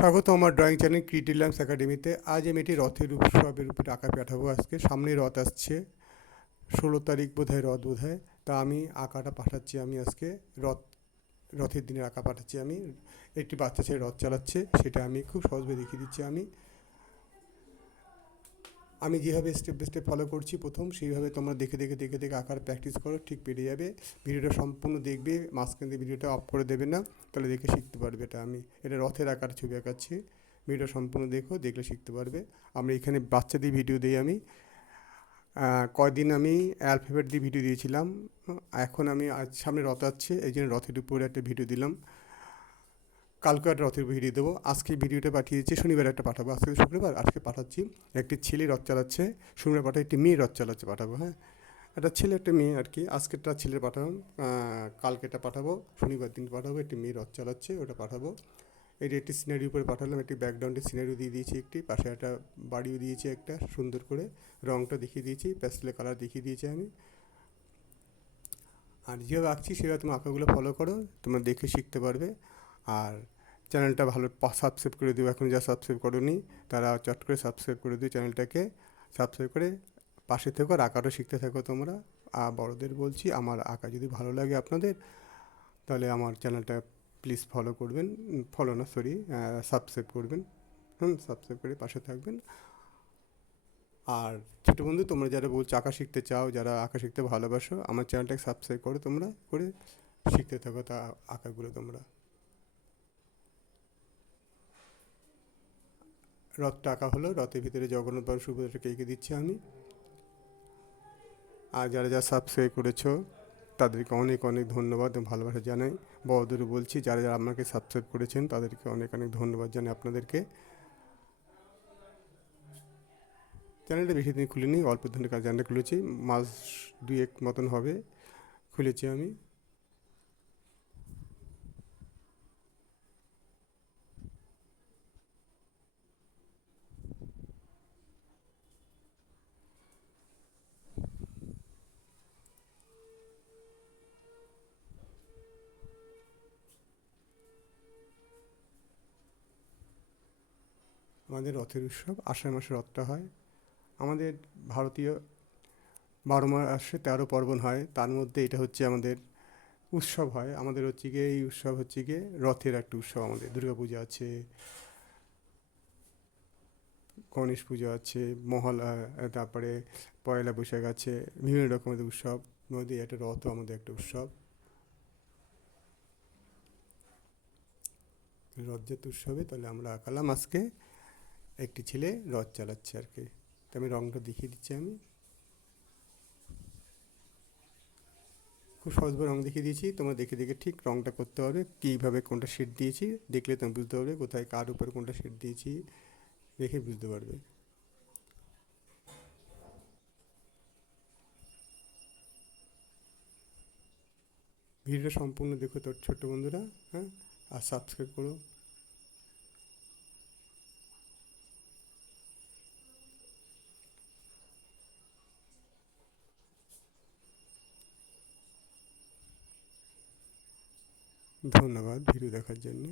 স্বাগত আমার drawing channel creative lamps একাডেমিতে। আজ আমি এটি রথের উৎসবের উপরে আঁকা পাঠাবো। আজকে সামনে রথ আসছে, 16 তারিখ বোধহয় রথ বোধহয়। তা আমি আঁকাটা পাঠাচ্ছি, আমি আজকে রথের দিনের আঁকা পাঠাচ্ছি। আমি একটি বাচ্চা ছেলে রথ চালাচ্ছে, সেটা আমি খুব সহজভাবে দেখিয়ে দিচ্ছি। আমি যেভাবে স্টেপ বাই স্টেপ ফলো করছি প্রথম, সেইভাবে তোমরা দেখে দেখে দেখে দেখে আঁকার প্র্যাকটিস করো, ঠিক পেরে যাবে। ভিডিওটা সম্পূর্ণ দেখবে, মাঝখান দিয়ে ভিডিওটা অফ করে দেবে না, তাহলে দেখে শিখতে পারবে। এটা রথের আঁকার ছবি আঁকাচ্ছি। ভিডিও সম্পূর্ণ দেখো, দেখলে শিখতে পারবে। আমরা এখানে বাচ্চাদের ভিডিও দিই। কয়দিন আমি অ্যালফাবেট দিয়ে ভিডিও দিয়েছিলাম। এখন আমি আজ সামনে রথ আসছে, এই জন্য রথের উপরে একটা ভিডিও দিলাম। কালকে একটা রথের ভিডিও দেবো। আজকে ভিডিওটা পাঠিয়েছি, শনিবার একটা পাঠাবো। আজকে শুক্রবার, আজকে পাঠাচ্ছি। একটি ছেলে রথ চালাচ্ছে, শনিবার পাঠাই। একটি মেয়ে রথ চালাচ্ছে, পাঠাবো। হ্যাঁ, একটা ছেলে একটা মেয়ে আর কি। আজকেরটা ছেলের পাঠালাম, কালকেটা পাঠাবো, শনিবার দিন পাঠাবো। একটি মেয়ে রথ চালাচ্ছে, ওটা পাঠাবো। এটি একটি সিনারি উপরে পাঠালাম, একটি ব্যাকগ্রাউন্ডে সিনারিও দিয়ে দিয়েছি, একটি পাশে একটা বাড়িও দিয়েছি, একটা সুন্দর করে রঙটা দেখিয়ে দিয়েছি, প্যাস্টেল কালার দেখিয়ে দিয়েছি আমি। আর যেভাবে আঁকছি সেভাবে তোমার আঁকাগুলো ফলো করো, তোমরা দেখে শিখতে পারবে। আর চ্যানেলটা ভালো সাবস্ক্রাইব করে দিও। এখন যা সাবস্ক্রাইব করোনি তারা চট করে সাবস্ক্রাইব করে দিও চ্যানেলটাকে। সাবস্ক্রাইব করে পাশে থেকো, আর আঁকাটা শিখতে থাকো তোমরা। আর বড়দের বলছি, আমার আঁকা যদি ভালো লাগে আপনাদের, তাহলে আমার চ্যানেলটা প্লিজ ফলো করবেন। ফলো না, সরি, সাবস্ক্রাইব করবেন। সাবস্ক্রাইব করে পাশে থাকবেন। আর ছোটো বন্ধু, তোমরা যারা বলছো আঁকা শিখতে চাও, যারা আঁকা শিখতে ভালোবাসো, আমার চ্যানেলটাকে সাবস্ক্রাইব করো তোমরা, করে শিখতে থাকো তা আঁকাগুলো তোমরা। রথটা আঁকা হলো, রথের ভিতরে জগন্নাথ বাবু সুভদ্রাকে এঁকে দিচ্ছি আমি। আর যারা যারা সাবস্ক্রাইব করেছো তাদেরকে অনেক অনেক ধন্যবাদ এবং ভালোবাসা জানাই। বড়দেরও বলছি, যারা যারা আমাকে সাবস্ক্রাইব করেছেন তাদেরকে অনেক অনেক ধন্যবাদ জানাই আপনাদেরকে। চ্যানেলটা বেশি দিন খুলিনি, অল্প দিনের কাজ চ্যানেলটা খুলেছি, মাস 2-1 মতন হবে খুলেছি আমি। আমাদের রথের উৎসব আষাঢ় মাসে রথটা হয়। আমাদের ভারতীয় 12 মাসে 13 পার্বণ হয়, তার মধ্যে এটা হচ্ছে আমাদের উৎসব হয়। আমাদের হচ্ছে গিয়ে এই উৎসব হচ্ছে গিয়ে রথের একটা উৎসব। আমাদের দুর্গা পূজা আছে, গণেশ পুজো আছে, তারপরে পয়লা বৈশাখ আছে, বিভিন্ন রকমের উৎসব মধ্যে একটা রথও আমাদের একটা উৎসব। রথযাত্রা উৎসবে তাহলে আমরা আঁকালাম আজকে একটি ছেলে রথ চালাচ্ছে আর কি। তো আমি রঙটা দেখিয়ে দিচ্ছি আমি। খুব সহজভাবে রঙ দেখিয়ে দিয়েছি, তোমরা দেখে দেখে ঠিক রঙটা করতে পারবে। কীভাবে কোনটা শেড দিয়েছি দেখলে তুমি বুঝতে পারবে, কোথায় কার উপরে কোনটা শেড দিয়েছি দেখে বুঝতে পারবে। ভিডিওটা সম্পূর্ণ দেখো তোর ছোট্ট বন্ধুরা। হ্যাঁ, আর সাবস্ক্রাইব করো। ধন্যবাদ ভিডিও দেখার জন্য।